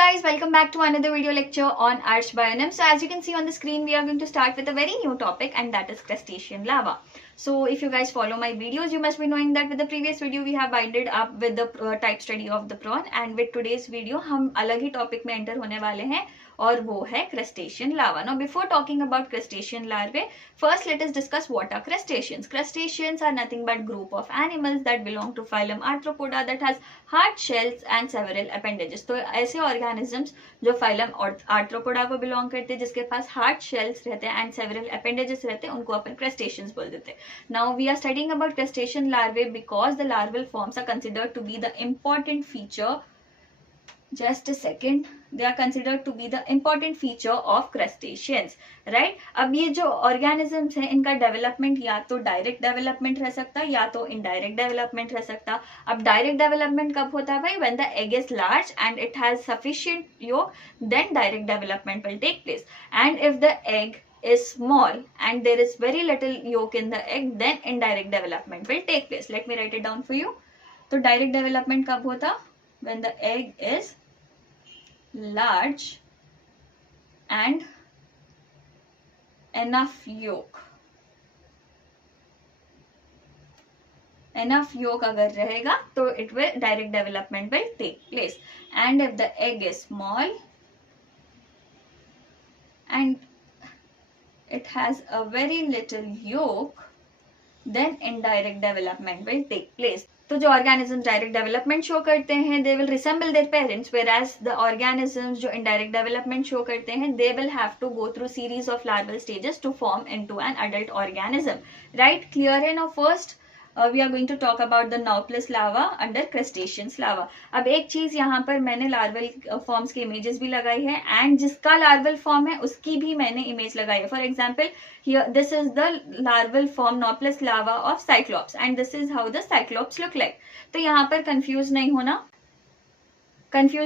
guys, welcome back to another video lecture on Arch Bionym. So as you can see on the screen, we are going to start with a very new topic, and that is crustacean larva. So if you guys follow my videos, you must be knowing that with the previous video we have binded up with the type study of the prawn, and with today's video हम अलग ही topic में enter होने वाले हैं और वो है crustacean larva. Now before talking about crustacean larvae, first let us discuss what are crustaceans. Crustaceans are nothing but group of animals that belong to phylum Arthropoda that has hard shells and several appendages. तो ऐसे organisms जो phylum Arthropoda को belong करते हैं, जिसके पास hard shells रहते हैं and several appendages रहते हैं, उनको अपन crustaceans बोल देते हैं. Now we are studying about crustacean larvae because the larval forms are considered to be the important feature. Just a second. They are considered to be the important feature of crustaceans, right? अब ये जो organisms हैं, इनका development या तो direct development रह सकता है या तो indirect development रह सकता है. अब direct development कब होता है भाई? When the egg is large and it has sufficient yolk, then direct development will take place. And if the egg is small and there is very little yolk in the egg, then indirect development will take place. Let me write it down for you. तो direct development कब होता? When the egg is large and enough yolk अगर रहेगा तो it will direct development will take place. And if the egg is small and it has a very little yolk, then indirect development will take place. तो जो organisms direct development show करते हैं, they will resemble their parents, whereas the organisms जो indirect development show करते हैं, they will have to go through series of larval stages to form into an adult organism. Right? Clear है? Now first we are going to talk about the Nauplus larva under crustaceans larva. अब एक चीज यहाँ पर मैंने larval forms के images भी लगाई है, and जिसका larval form है उसकी भी मैंने image लगाई है. For example, here this is the larval form Nauplus larva of Cyclops, and this is how the Cyclops look like. तो यहाँ पर confuse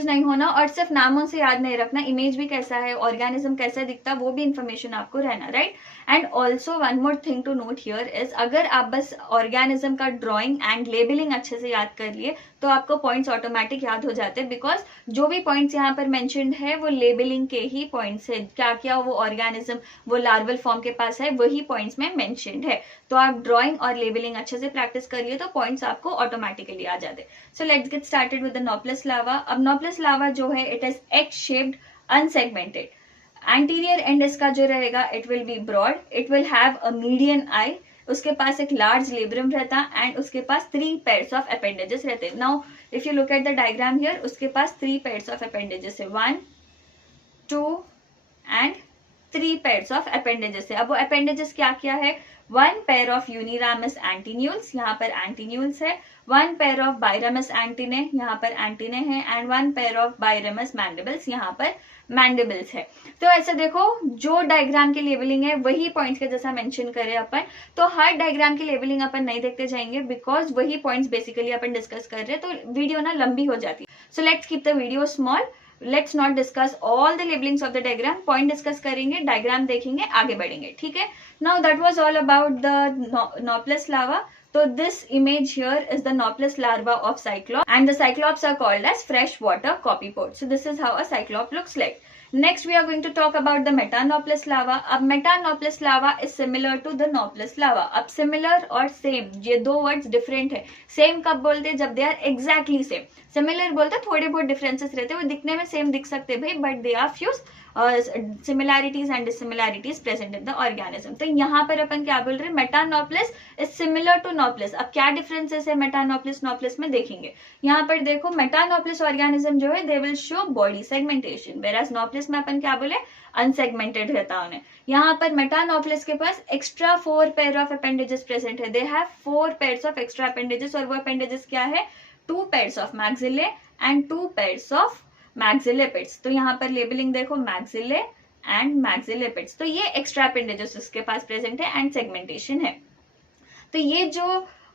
नहीं होना और सिर्फ नामों से याद नहीं रखना, इमेज भी कैसा है, ऑर्गेनिज्म कैसा दिखता, वो भी इंफॉर्मेशन आपको रहना, right? And also one more thing to note here is, अगर आप बस ऑर्गेनिज्म का ड्राइंग एंड लेबलिंग अच्छे से याद कर लिए तो आपको पॉइंट्स ऑटोमेटिक याद हो जाते हैं, बिकॉज जो भी पॉइंट्स यहाँ पर मेंशन्ड है वो लेबलिंग के ही पॉइंट्स है. क्या क्या वो ऑर्गेनिज्म वो लार्वल फॉर्म के पास है वही पॉइंट्स में मेंशन्ड है. तो आप ड्राइंग और लेबलिंग अच्छे से प्रैक्टिस कर लिए तो पॉइंट्स आपको ऑटोमेटिकली आ जाते. So let's get started with the nauplius larva. अब नॉप्लस लार्वा जो है, it is egg shaped unsegmented. Anterior end इसका जो रहेगा, it will be broad, it will have a median eye, उसके पास एक लार्ज लेब्रम रहता एंड उसके पास 3 pairs ऑफ अपेंडेजेस रहते. Now if you look at the diagram here, उसके पास 3 pairs ऑफ अपेंडेजेस है, 1 2 एंड 3 pairs ऑफ अपेंडेजेस है. अब वो अपेंडेजेस क्या क्या है? 1 pair ऑफ यूनिरामस एंटीन्यूल्स, यहाँ पर एंटीन्यूल्स है, 1 pair ऑफ बायरमस एंटीने, यहाँ पर एंटीने है, एंड 1 pair ऑफ बायरमस मैंडिबल्स, यहाँ पर मैंडिबल्स है. तो ऐसे देखो, जो डायग्राम की लेबलिंग है वही पॉइंट्स के जैसा मेंशन करें अपन, तो हर डायग्राम की लेबलिंग अपन नहीं देखते जाएंगे, बिकॉज वही पॉइंट्स बेसिकली अपन डिस्कस कर रहे हैं, तो वीडियो ना लंबी हो जाती है. So let's keep the video small. Let's not discuss all the labellings of the diagram. Point discuss करेंगे, डायग्राम देखेंगे, आगे बढ़ेंगे, ठीक है? Now that was all about the nauplius larva. So this image here is the Nauplus larva of Cyclops, and the Cyclops are called as freshwater copypods. So this is how a Cyclops looks like. Next we are going to talk about the Metanauplus larva. अब Metanauplus larva is similar to the Nauplus larva. अब similar और same ये दो words different है. Same कब बोलते हैं? जब they are exactly same. Similar बोलते थोड़े बहुत differences रहते हैं, वो दिखने में same दिख सकते भाई, but they are few similarities and dissimilarities present in the organism. तो यहाँ पर अपन क्या बोल रहे हैं? Metanauplus is similar to Nauplus. अब क्या differences है Metanauplus Nauplus में देखेंगे. यहाँ पर देखो, Metanauplus organism जो है they will show body segmentation, whereas Nauplus में अपन क्या बोले? Unsegmented रहता उन्हें. यहाँ पर Metanauplus के पास extra 4 pair of appendages present है. They have 4 pairs of extra appendages, और वो appendages क्या है? 2 pairs of maxillae and 2 pairs of मैक्सिलेपिड्स. तो यहाँ पर लेबलिंग देखो, मैक्सिले एंड मैक्सिलेपिड्स. तो ये एक्स्ट्रा अपेंडेजेस उसके पास प्रेजेंट है एंड सेगमेंटेशन है. तो ये जो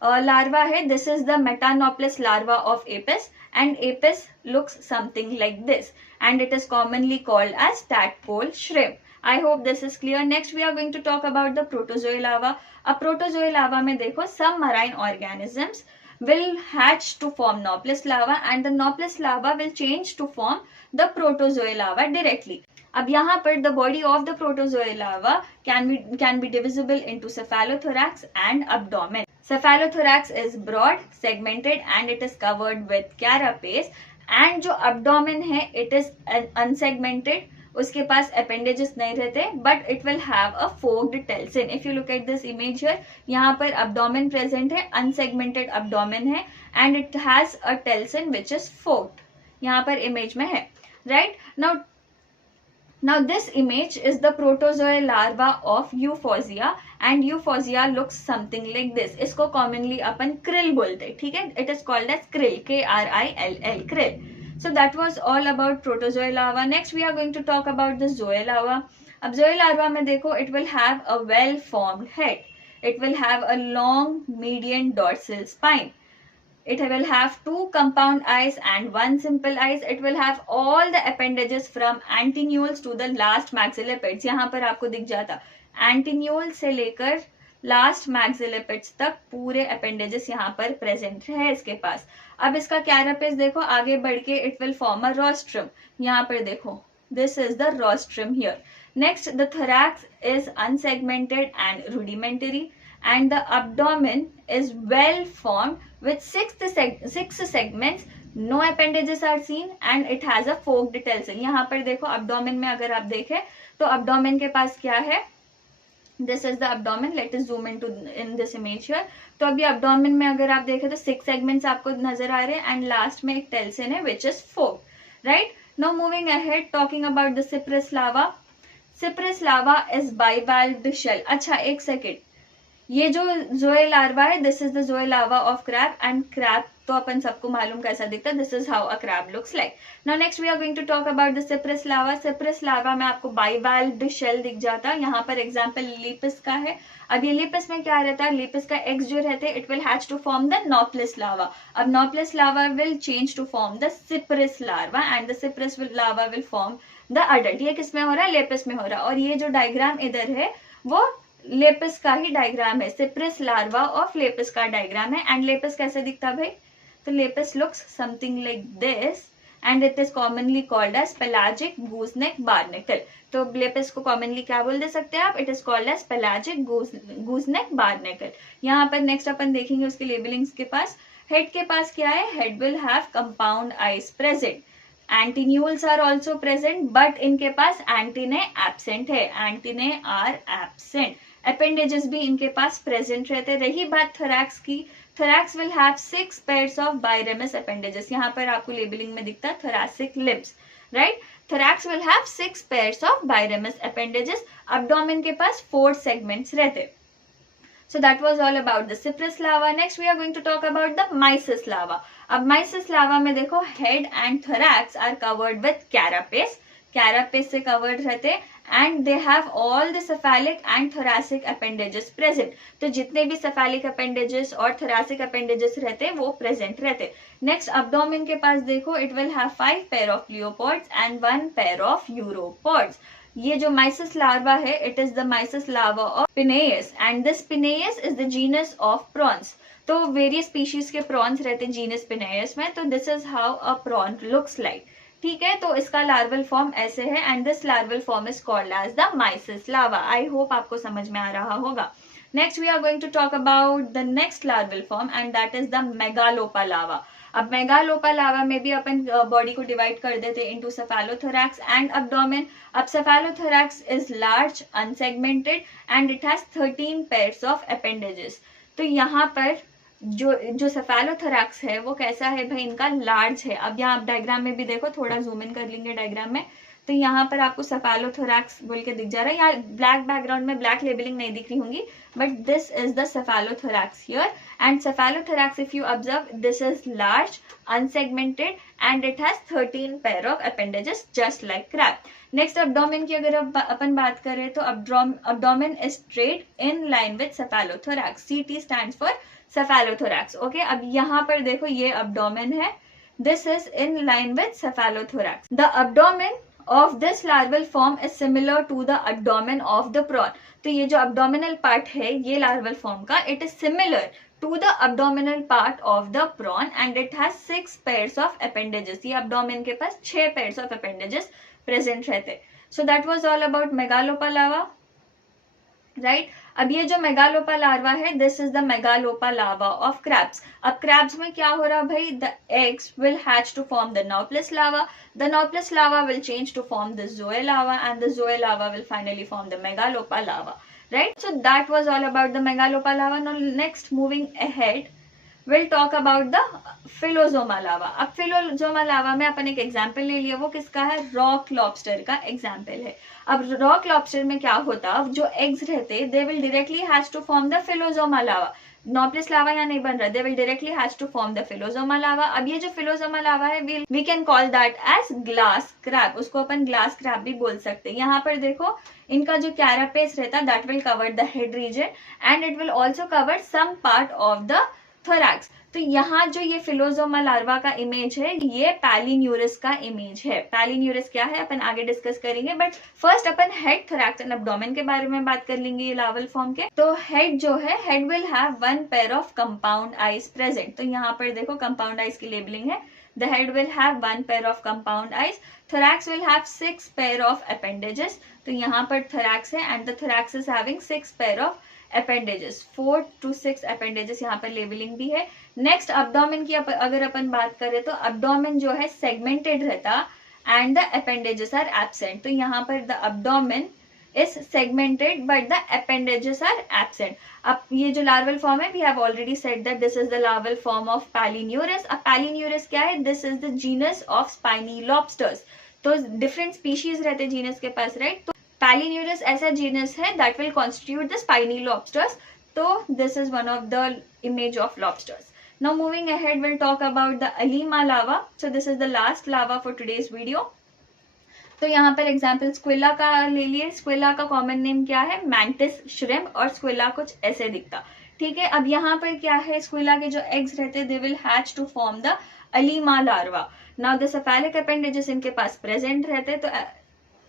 लार्वा है, this is the metanauplius larva of Apis, and Apis looks something like this, and it is commonly called as tadpole shrimp. I hope this is clear. Next we are going to talk about the protozoea larva. अब protozoea larva में देखो, some marine organisms will hatch to form Nauplius lava, and the Nauplius lava will change to form the protozoa lava directly. अब यहाँ पर the body of the protozoa lava can be divisible into cephalothorax and abdomen. Cephalothorax is broad, segmented, and it is covered with carapace. And जो abdomen है, it is unsegmented. उसके पास appendages नहीं रहते, but it will have a forked telson. If you look at this image here, यहाँ पर abdomen present है, unsegmented abdomen है, and it has a telson which is forked. यहाँ पर image में है, right? Now this image is the protozoa larva of Euphausia, and Euphausia looks something like this. इसको commonly अपन krill बोलते, ठीक है? It is called as krill, K-R-I-L-L, krill. So that was all about protozoa larva. Next we are going to talk about the zoa larva. अब zoa larva में देखो, it will have a well formed head. It will have a long median dorsal spine. It will have 2 compound eyes and 1 simple eyes. It will have all the appendages from antennules to the last maxillipeds. यहाँ पर आपको दिख जाता, antennules से लेकर last मैक्सिलिपिड्स तक पूरे appendages यहाँ पर प्रेजेंट है इसके पास. अब इसका कैरापेस देखो, आगे बढ़ के it will form a rostrum. यहाँ पर देखो, this is the rostrum here. Next, the thorax is unsegmented and rudimentary, and the abdomen is well formed with 6 segments. No appendages are seen and it has a forked telson. यहाँ पर देखो, abdomen में अगर आप देखें तो abdomen के पास क्या है, this is the abdomen. Let us zoom into in this image here. तो अभी abdomen में अगर आप देखें तो 6 segments आपको नजर आ रहे हैं, and last में एक telson है which is forked, right? Now moving ahead, talking about the Cyprus lava. Cyprus lava is bivalved shell. अच्छा, एक सेकेंड, ये जो zoa larva है, this is the zoa larva of crab, and crab तो अपन सबको मालूम कैसा दिखता है. This is how a crab looks like. Now next we are going to talk about the Cyprus lava. Cyprus lava में आपको bivalved shell दिख जाता है. यहाँ पर example lepis का है. अब ये lepis में क्या रहता है, lepis का eggs जो रहते हैं, it will hatch to form the Nauplius lava. अब Nauplius lava will change to form the Cyprus larva, and the Cyprus lava will form the adult. ये किस में हो रहा है, lepis में हो रहा है. और ये जो डायग्राम इधर है वो लेपिस का ही डायग्राम है. सिप्रिस लार्वा ऑफ लेपिस का डायग्राम है. एंड लेपिस कैसे दिखता भाई, तो Lepas looks something like this, and it is commonly called as pelagic gooseneck barnacle. तो लेपिस को कॉमनली क्या बोल दे सकते हैं आप, it is called as pelagic gooseneck barnacle. यहाँ पर नेक्स्ट अपन देखेंगे उसकी लेबलिंग्स के पास. हेड के पास क्या है, head will have compound eyes present. Antennules are also present, but इनके पास एंटीने एब्सेंट है. Antennae are absent. अपेंडेजेस भी इनके पास प्रेजेंट रहते. रही बात थोरैक्स की, thorax will have 6 pairs of biramous appendages. यहाँ पर आपको लेबलिंग में दिखता है thoracic limbs, right? Thorax will have 6 pairs of biramous appendages. abdomen के पास 4 segments रहते. So that was all about the Cyprus lava. Next we are going to talk about the Mysis lava. अब Mysis lava में देखो, head and thorax are covered with carapace. Carapace से covered रहते, and they have all the cephalic and thoracic appendages present. तो जितने भी cephalic appendages और thoracic appendages रहते हैं वो present रहते. Next, abdomen के पास देखो, it will have 5 pair of pleopods and 1 pair of uropods. ये जो Mysis larva है, it is the Mysis larva of Penaeus, and this Penaeus is the genus of prawns. तो various species के prawns रहते हैं genus Penaeus में. तो this is how a prawn looks like. ठीक है, तो इसका लार्वल फॉर्म ऐसे है, and this larval form is called as the mysis larva. आई होप आपको समझ में आ रहा होगा. Next we are going to talk about the next larval form, and that is the megalopa larva. अब मेगालोपा लावा में भी अपन बॉडी को डिवाइड कर देते हैं इनटू सेफेलोथोरैक्स एंड एब्डोमेन. अब cephalothorax is large, unsegmented, and it has 13 pairs of appendages. तो यहाँ पर जो सेफेलोथोरैक्स है वो कैसा है भाई, इनका लार्ज है. अब यहाँ आप डायग्राम में भी देखो, थोड़ा जूम इन कर लेंगे डायग्राम में, तो यहाँ पर आपको सेफेलोथोरैक्स बोल के दिख जा रहा है. यहाँ ब्लैक बैकग्राउंड में ब्लैक लेबलिंग नहीं दिख रही होंगी, but this is the cephalothorax here. And cephalothorax if you observe, this is large, unsegmented, and it has 13 pair of appendages just like crab. Next, abdomen की अगर अपन बात करें तो abdomen is straight in line with cephalothorax. CT stands for cephalothorax. Okay, अब यहाँ पर देखो, ये एब्डोमेन है, this is in line with cephalothorax. The abdomen of this larval form is similar to the abdomen of the prawn. तो ये जो abdominal part है ये लार्वल फॉर्म का, it is similar to the abdominal part of the prawn and it has 6 pairs of appendages. ये abdomen के पास 6 pairs of appendages present रहते. So that was all about megalopa larva, right? अब ये जो megalopa larva है, this is the megalopa larva of crabs. अब crabs में क्या हो रहा भाई, the eggs will hatch to form the nauplius larva, the nauplius larva will change to form the zoea larva and the zoea larva will finally form the megalopa larva, right? So that was all about the megalopa larva. Now next, moving ahead, we'll talk about the फिलोजोमा larva. अब फिलोजोमा लावा में अपन एक example ले लिया, वो किसका है, rock lobster का example है. अब रॉक लॉबस्टर में क्या होता, जो एग्स रहते they will directly has to form the phyllosoma larva. Nauplius larva यहाँ नहीं बन रहा, they will directly has to form the phyllosoma larva. अब ये जो फिलोजोमा लावा है, we can call that as glass crab, उसको अपन ग्लास क्रैब भी बोल सकते हैं. यहाँ पर देखो इनका जो कैरापेस रहता, that will cover the head region and it will also cover some part of the thorax. तो यहाँ जो ये फिलोजोमा लार्वा का इमेज है, ये पैलिन्यूरस का इमेज है. पैलिन्यूरस क्या है अपन आगे डिस्कस करेंगे, but first upon head, thorax and abdomen के बारे में बात कर लेंगे ये लार्वल फॉर्म के. तो हेड जो है, head will have 1 pair of compound eyes present. तो यहाँ पर देखो कंपाउंड आइज की लेबलिंग है. The head will have 1 pair of compound eyes. Thorax will have 6 pair of appendages. तो यहाँ पर thorax है and the thorax is having 6 pair of appendages. 4 to 6 appendages यहाँ पर लेबलिंग भी है. नेक्स्ट abdomen की अगर अपन बात करें तो abdomen जो है segmented रहता and the appendages are absent. तो यहाँ पर the abdomen is segmented but the appendages are absent. अब ये जो larval form है, we have already said that this is the larval form of Palinurus. अब Palinurus क्या है, this is the genus of spiny lobsters. तो different species रहते हैं genus के पास, right? तो Palinurus ऐसा genus है that will constitute the spiny lobsters. तो this is one of the image of lobsters. Now moving ahead, we'll talk about the Alima larva. So this is the last larva for today's video. तो यहाँ पर example स्क्विला का ले लिए. स्क्विला का common name क्या है, मैंटिस श्रिम्प, और स्क्विला कुछ ऐसे दिखता. ठीक है, अब यहाँ पर क्या है, स्क्विला के जो एग्स रहते they will hatch to form the alima larva. Now the cephalic appendages इनके पास प्रेजेंट रहते, तो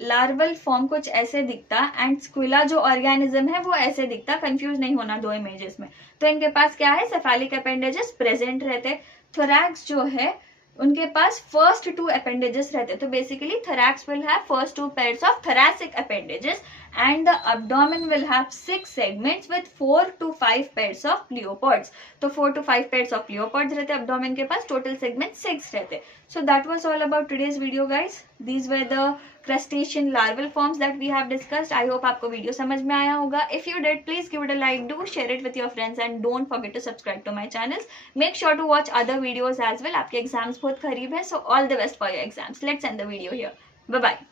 लार्वल फॉर्म कुछ ऐसे दिखता एंड स्क्विला जो ऑर्गेनिज्म है वो ऐसे दिखता. कंफ्यूज नहीं होना दो इमेजेस में. तो इनके पास क्या है, सेफेलिक अपेंडेजेस प्रेजेंट रहते. थोरैक्स जो है उनके पास फर्स्ट 2 appendages रहते. तो basically thorax will have first 2 pairs of thoracic appendages and the abdomen will have 6 segments with 4 to 5 pairs of pleopods. तो 4 to 5 pairs of pleopods रहते abdomen के पास, total segments 6 रहते. So that was all about today's video guys. These were the crustacean larval forms that we have discussed. I hope आपको video समझ में आया होगा. If you did, please give it a like, do share it with your friends and don't forget to subscribe to my channels. Make sure to watch other videos as well. आपके exams बहुत करीब है, so all the best for your exams. Let's end the video here. Bye bye.